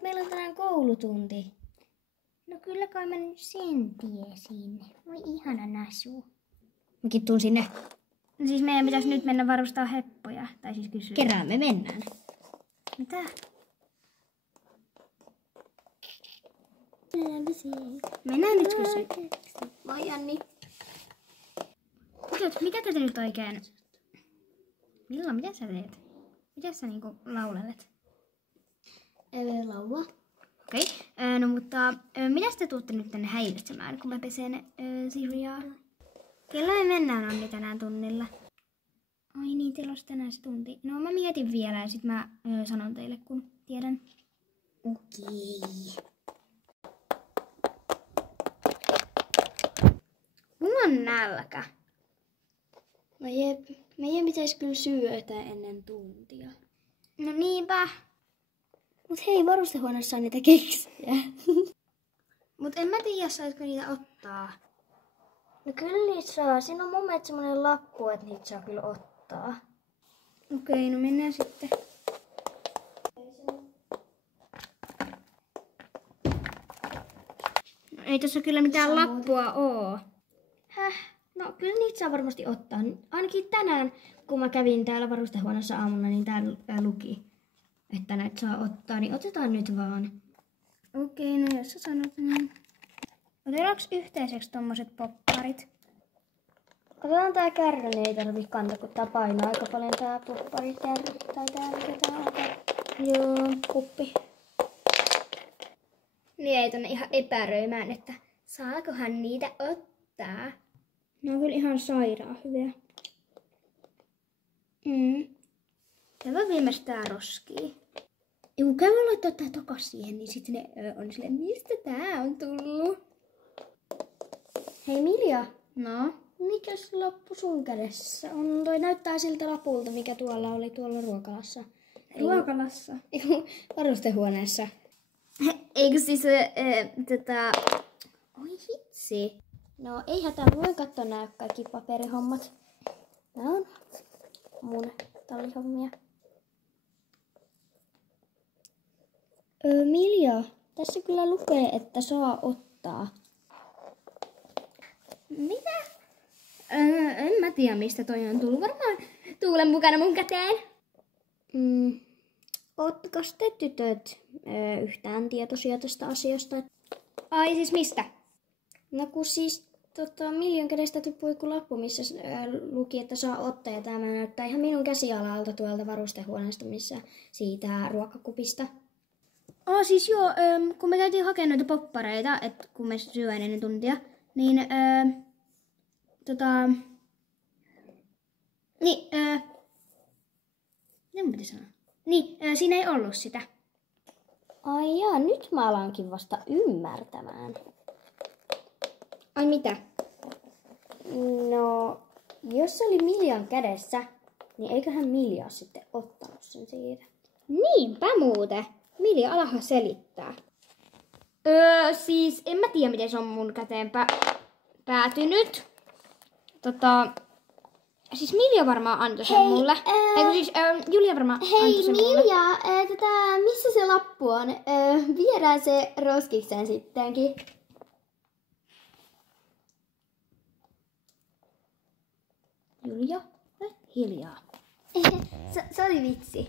mutta meillä on tänään koulutunti. No kyllä kai mä nyt sen tiesin. Voi ihana Nasu. Mäkin tuun sinne. No siis meidän pitäisi nyt mennä varustaa heppoja. Tai siis kysyä. Kerään me mennään. Mitä? Mennään nyt kysyä. Moi Anni. Mitä te nyt oikein? Milla, mitä sä teet? Mitä sä niinku laulelet? Laulua. Okei. No mutta mitä te tuutte nyt tänne häiritsemään, kun mä pesen Siriaa? Kello me mennään Anni tänään tunnilla. Ai niin, teillä olisi tänään se tunti. No mä mietin vielä ja sit mä sanon teille, kun tiedän. Okei. Mulla on nälkä. No jep, meidän pitäisi kyllä syötä ennen tuntia. No niinpä. Mut hei, varustehuoneessa on niitä keksejä. Mut en mä tiedä, saisiko niitä ottaa. No kyllä niitä saa. Siinä on mun mielestä semmonen lappu, että niitä saa kyllä ottaa. Okei, no mennään sitten. No, ei tässä kyllä mitään lappua oo. Häh? No kyllä niitä saa varmasti ottaa. Ainakin tänään, kun mä kävin täällä varustehuoneessa aamulla, niin täällä luki, että näitä saa ottaa. Niin otetaan nyt vaan. Okei, no jos sä sanot niin. Otetaanko yhteiseksi tommoset popparit? Otetaan tää kärry, niin ei tarvii kantaa, kun tää painaa aika paljon tää popparikärry. Tai tää mikä tää on. Joo, kuppi. Niin ei tonne ihan epäröimään, että saakohan niitä ottaa. Ne on kyllä ihan sairaan hyviä. Tämä viimeistään roskii. Ja kun käy laittaa tää takas siihen, niin sitten ne on silleen, mistä tää on tullut? Hei Milja. No? Mikäs lappu sun kädessä on? Toi näyttää siltä lapulta, mikä tuolla oli tuolla ruokalassa. Ruokalassa? Eiku, varustehuoneessa. Eikö siis Oi hitsi. No ei hätää, voin katsoa nää kaikki paperihommat. Nää on mun tallihommia. Milja, tässä kyllä lukee, että saa ottaa. Mitä? En mä tiedä, mistä toi on tullut. Varmaan tuulen mukana mun käteen. Ootteko te tytöt yhtään tietoisia tästä asiasta? Ai siis mistä? No kun siis Miljan kädestä tippui joku lappu, missä luki, että saa ottaa. Ja tämä näyttää ihan minun käsialalta tuolta varustehuoneesta, missä siitä ruokakupista. Siis joo, kun me käytiin hakemaan noita poppareita, että kun me syöin ennen tuntia, niin mitä mun piti sanoa? Niin, siinä ei ollut sitä. Ai jaa, nyt mä alankin vasta ymmärtämään. Ai mitä? No, jos se oli Miljan kädessä, niin eiköhän Milja sitten ottanut sen siitä. Niinpä muuten. Milja, alahan selittää. Siis en mä tiedä, miten se on mun käteen päätynyt. Siis Milja varmaan antoi sen mulle. Siis Julia varmaan antoi sen mulle. Hei Milja, missä se lappu on? Viedään se roskikseen sittenkin. Julia, hiljaa. Se oli vitsi.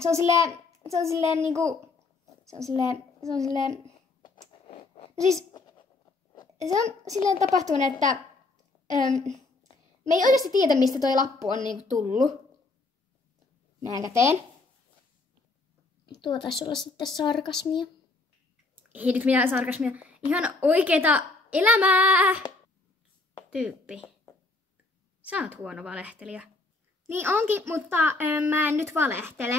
Se on silleen niinku... Siis... Se on silleen tapahtunut, että... me ei oikeasti tiedä, mistä toi lappu on niinku tullut. Meidän käteen. Tuo taisi olla sitten sarkasmia. Ei nyt mitään sarkasmia. Ihan oikeeta elämää! Tyyppi. Sä oot huono valehtelija. Niin onkin, mutta mä en nyt valehtele.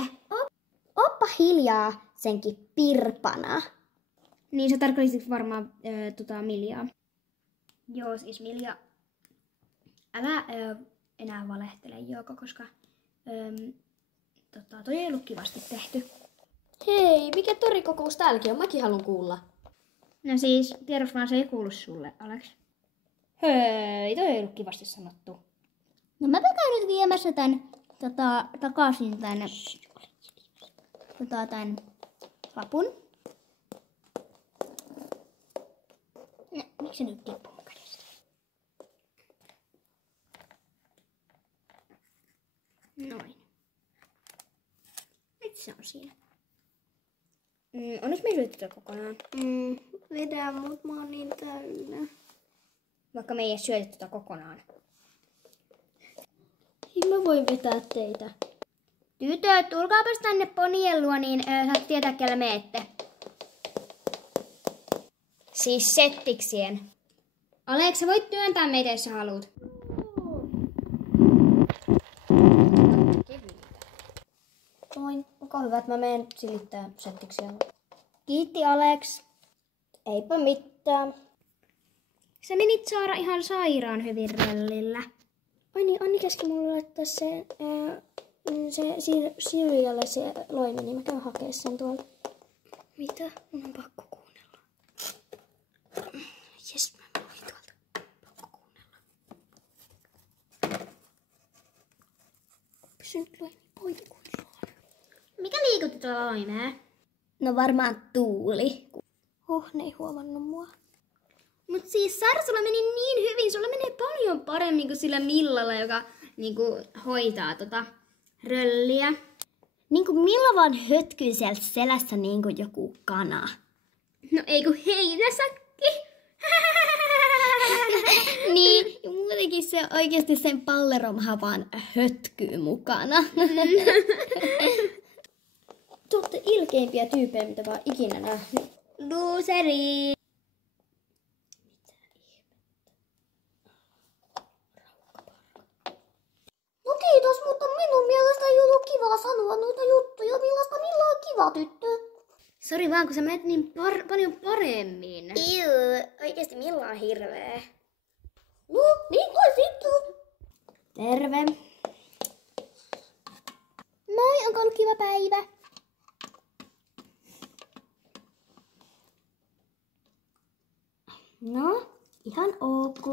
Oppa hiljaa senkin pirpana. Niin se tarkoitti varmaan Miljaa. Joo, siis Milja. Älä enää valehtele, Jouko, koska toi ei ollut kivasti tehty. Hei, mikä torikokous täälläkin on? Mäkin haluan kuulla. No siis, tiedos vaan se ei kuulu sulle, Alex. Hei, toi ei ollut kivasti sanottu. No mä käyn nyt viemässä tän takaisin tänne. Otan tämän lapun. No, miksi se nyt tippuu mun kädestä? Noin. Nyt se on siinä. Onneksi me syöty tätä kokonaan. Vedä, mut mä oon niin täynnä. Vaikka me ei edes syöty tätä kokonaan. Mä voin vetää teitä. Tytöt, tulkaapas tänne ponien luo, niin saat tietää, kellä meette. Siis settiksien. Alex, sä voit työntää meitä, jos sä haluut. Noin, onko hyvä, että mä menen silittää settiksiä? Kiitti, Alex. Eipä mitään. Sä menit Saara ihan sairaan hyvin röllillä. Ai niin, Anni käski mulle laittaa se Sirialle se loimi, niin mä käyn hakea sen tuolta. Mitä? Mun on pakko kuunnella. Jes, mä voin tuolta. Pakko kuunnella. Pysy nyt loimi poikki kuin luona. Mikä liikutti tuolla loimea? No varmaan Tuuli. Ne ei huomannut mua. Mut siis Saara, sulla meni niin hyvin. Sulla menee paljon paremmin kuin sillä Millalla, joka niinku hoitaa tota rölliä. Niinku Milla vaan hötkyy sieltä selässä niinku joku kana. No ei kun heinäsäkki. Niin, ja muutenkin se oikeesti sen palleromha vaan hötkyy mukana. Te ootte ilkeimpiä tyyppejä, mitä mä oon ikinä nähnyt. Looseri. No kiitos, mutta minun mielestä ei ollut kiva sanoa noita juttuja. Millaista Milla on kiva tyttö? Sori vaan, kun sä menet niin paljon paremmin. Oikeesti Milla on hirveä. No, niin kai sitten. Terve. Moi, onko ollut kiva päivä? No, ihan ok.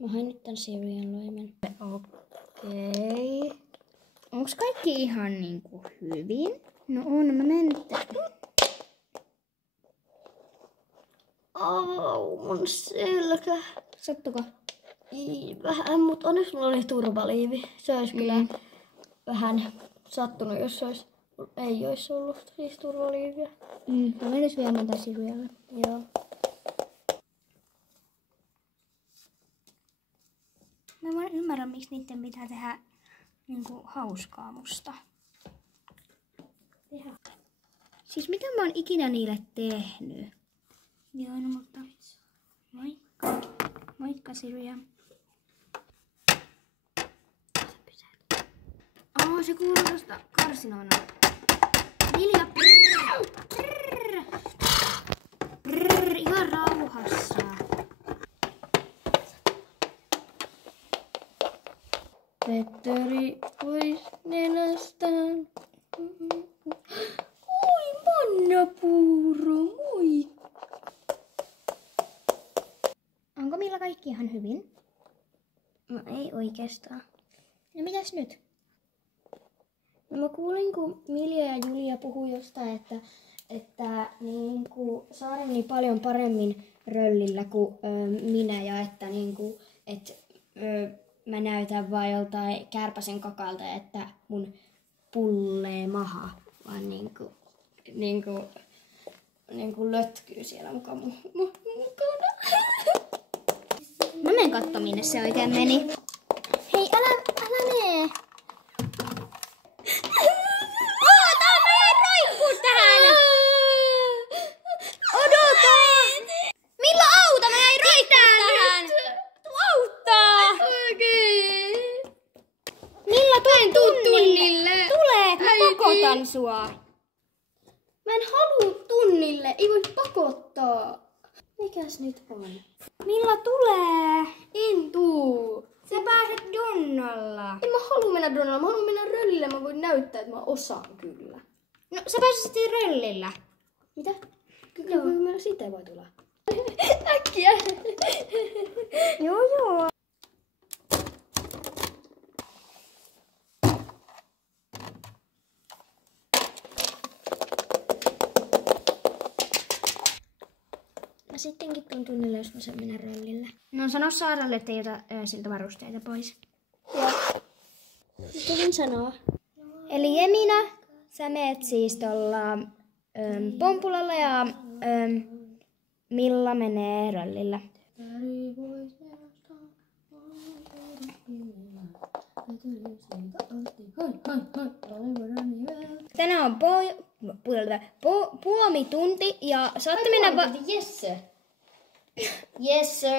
Mä hain nyt tän Sirian loimen. Okei. Onks kaikki ihan niinku hyvin? No on, mä menen. Au, mun selkä. Sattuko? Vähän, mutta onneksi mulla oli turvaliivi. Se olisi kyllä vähän sattunut, jos ei olisi ollut siis turvaliiviä. Mä menis vielä monta Sirialle. Joo. Mä en ymmärrä, miksi niiden pitää tehdä niinku hauskaa musta. Siis mitä mä oon ikinä niille tehnyt? Joo, no mutta... Moikka. Moikka, Siria. Se kuuluu tosta karsinoina. Vilja, prrrr, ihan rauhassa. Petteri pois nenästään. Oi, mannapuuro, moi. Onko Milla kaikki ihan hyvin? No ei oikeastaan. No mitäs nyt? No mä kuulin, kun Milja ja Julia puhui jostain, että niin kuin Saara meni paljon paremmin röllillä kuin minä ja että, niin kuin, mä näytän vaan joltain kärpäsen kakalta, että mun pullee maha, vaan niin kuin lötkyy siellä mukana. Mä menen katsomaan, minne se oikein meni. Hei, älä mene! Milla, auta! Mä jäin roikkuun tähän! Auttaa! Okei. Milla, tuu tunnille! Tule, mä pakotan sua. Mä en halua tunnille, ei voi pakottaa. Mikäs nyt on? Milla, tulee! En tuu. Sä pääset Donnalla. En mä halua mennä Donnalla, mä haluan mennä röllille, mä voin näyttää, että mä osaan kyllä. No sä pääsit röllillä. Mitä? Kyllä meillä siitä voi tulla. Äkkiä. Joo. Mä sittenkin tuon tunnille, jos mä saan mennä röllille. No sano Saaralle, että ei ota siltä varusteita pois. Joo. Mitä sanoa? Eli Emina, sä meet siis tuolla Pompulalla ja Milla menee röllillä. Tänään on puomitunti ja saatte mennä... Yes sir. Yes sir.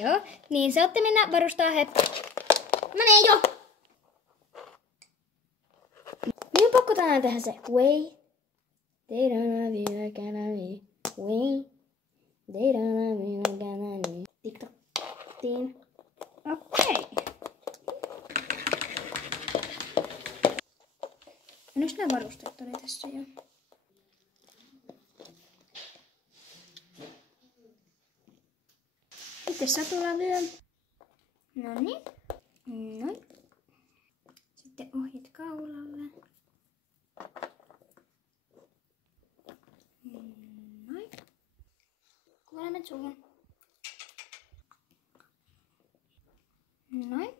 Joo, niin saatte mennä varustaa Menee jo! Minun on pakko tänään tehdä se way. They don't have you like me. Way. They don't have you like me. TikTok. Tiin. Okei. Nyt nämä varusteet oli tässä jo. Sitten satulavyö. Noniin. Noin. Sitten ohjat kaulalle. Noin. Kuolemet suuhun. Noin.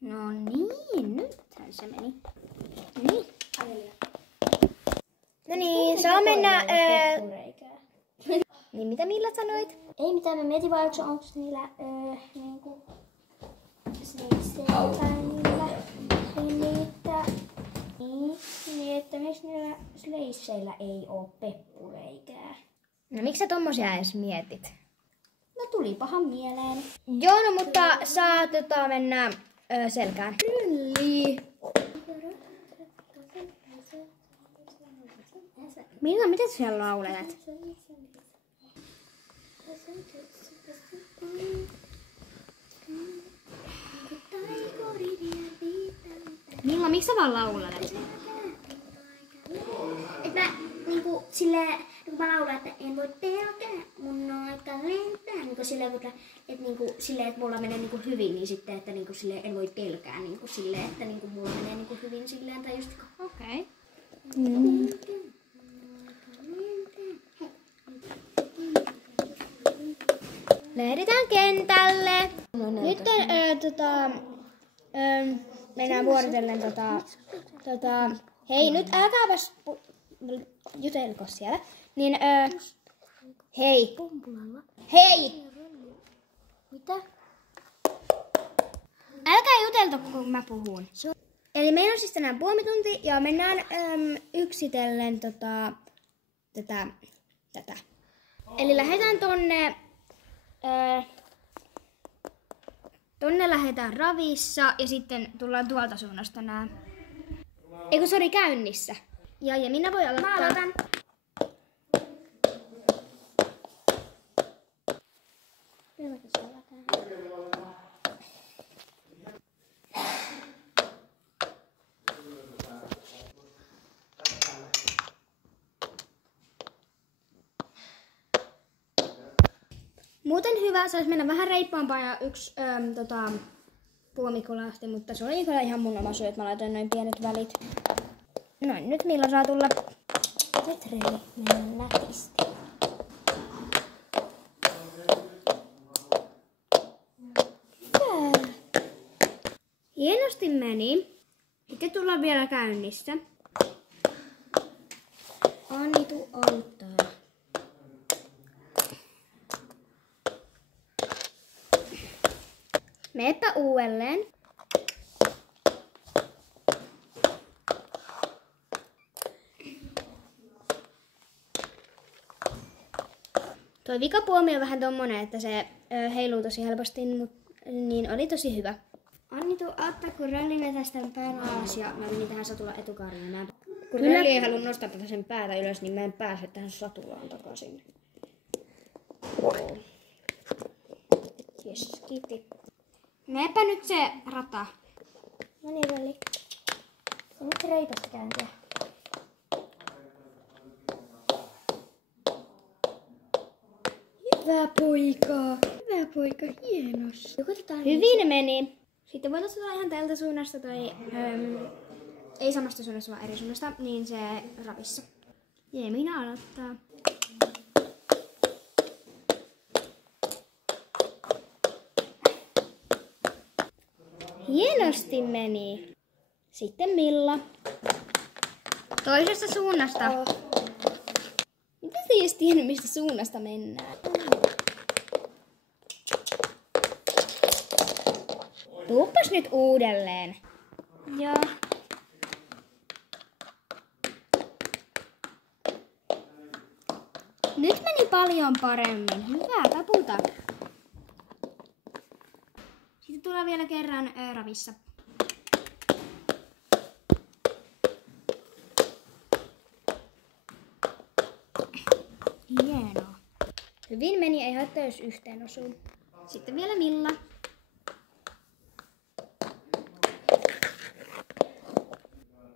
No niin, nythän se meni. Niin. No niin, saa mennä... Niin mitä Milla sanoit? Ei mitään, mä mietin vaan, onko niillä niinku... Sleisseillä niitä... Niin, että miksi niillä sleisseillä ei oo peppureikää? No miksi sä tommosia edes mietit? No tulipahan mieleen. Joo, no mutta saa mennä selkään. Rylli. Milla, mitä sä siellä laulelet? Milla, miksi sä vaan laulelet? Et mä niinku silleen, kun mä laulan, että en voi pelkää, mun aika lentää. Niinku silleen, että niinku silleen, että mulla menee niinku hyvin, niin sitten, että niinku silleen en voi pelkää niinku silleen, että niinku mulla menee niinku hyvin silleen tai just Okei. Lähdetään kentälle. Nyt mennään vuorotellen hei, nyt älkääpäs jutelko siellä. Niin hei. Hei! Mitä? Älkää jutelko, kun mä puhun. Eli meillä on siis tänään puomitunti ja mennään yksitellen tätä. Eli lähdetään tonne lähdetään ravissa ja sitten tullaan tuolta suunnasta nää. Eikö sori käynnissä? Ja minä voi aloittaa. Mä aloitan. Muuten hyvä, se olisi mennä vähän reippaampaa ja yksi puomi kolahti, mutta se oli kyllä ihan mun oma syy, että mä laitoin noin pienet välit. Noin, nyt Milla saa tulla. Nyt rei mennä nätisti. Hienosti meni. Sitten tullaan vielä käynnissä. Annitu auttaa. Meepä uudelleen. Toi vikapuomi on vähän tommonen, että se heiluu tosi helposti, niin oli tosi hyvä. Annitu auttaa, kun röllin tästä päällä alas ja mä menin tähän satulla etukarjaan. Kun Kyllä. Rölli ei halua nostaa tätä sen päätä ylös, niin mä en pääse tähän satulaan takaisin. Jes, kiitti. Meepä nyt se rata. No niin, Rölli. Se on nyt reipasta käyntiä. Hyvä poika. Hyvä poika, hienosti. Hyvin meni. Sitten voitaisiin tulla ihan tältä suunnasta tai ei samasta suunnasta, vaan eri suunnasta, niin se ravissa. Ja minä aloittaa. Hienosti meni. Sitten Milla. Toisesta suunnasta. Miten sä edes tiennyt, mistä suunnasta mennään? Tuuppas nyt uudelleen. Joo. Nyt meni paljon paremmin. Hyvä, taputa. Sitten tulee vielä kerran ravissa. Hienoa. Hyvin meni, ei haittaa jos yhteen osuu. Sitten vielä Milla.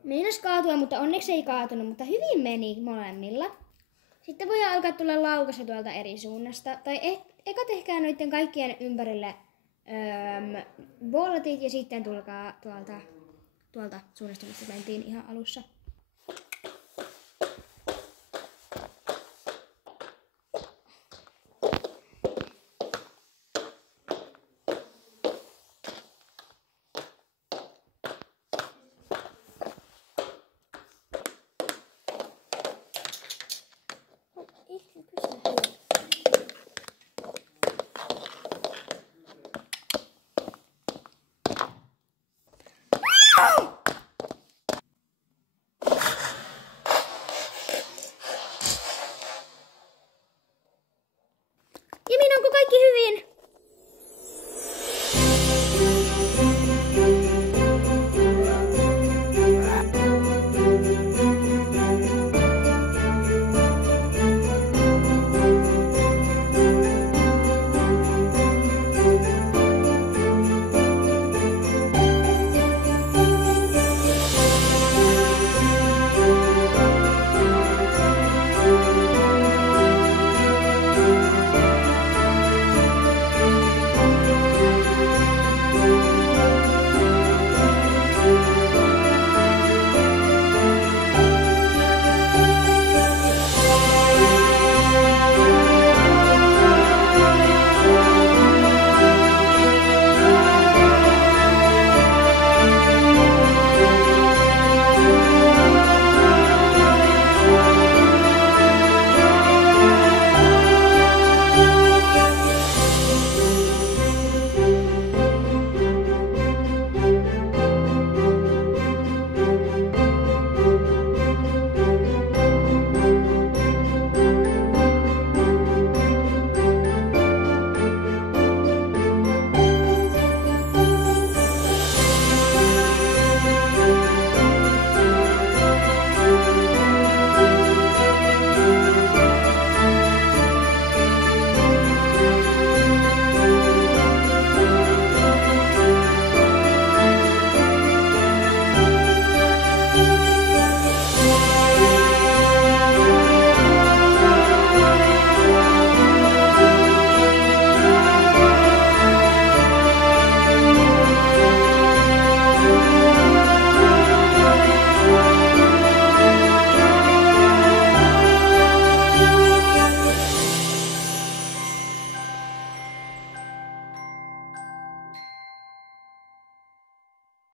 Meinas kaatua, mutta onneksi ei kaatunut, mutta hyvin meni molemmilla. Sitten voi alkaa tulla laukaisu tuolta eri suunnasta. Tai eka tehkää noiden kaikkien ympärille bollatit ja sitten tulkaa tuolta suunnasta, mistä mentiin ihan alussa.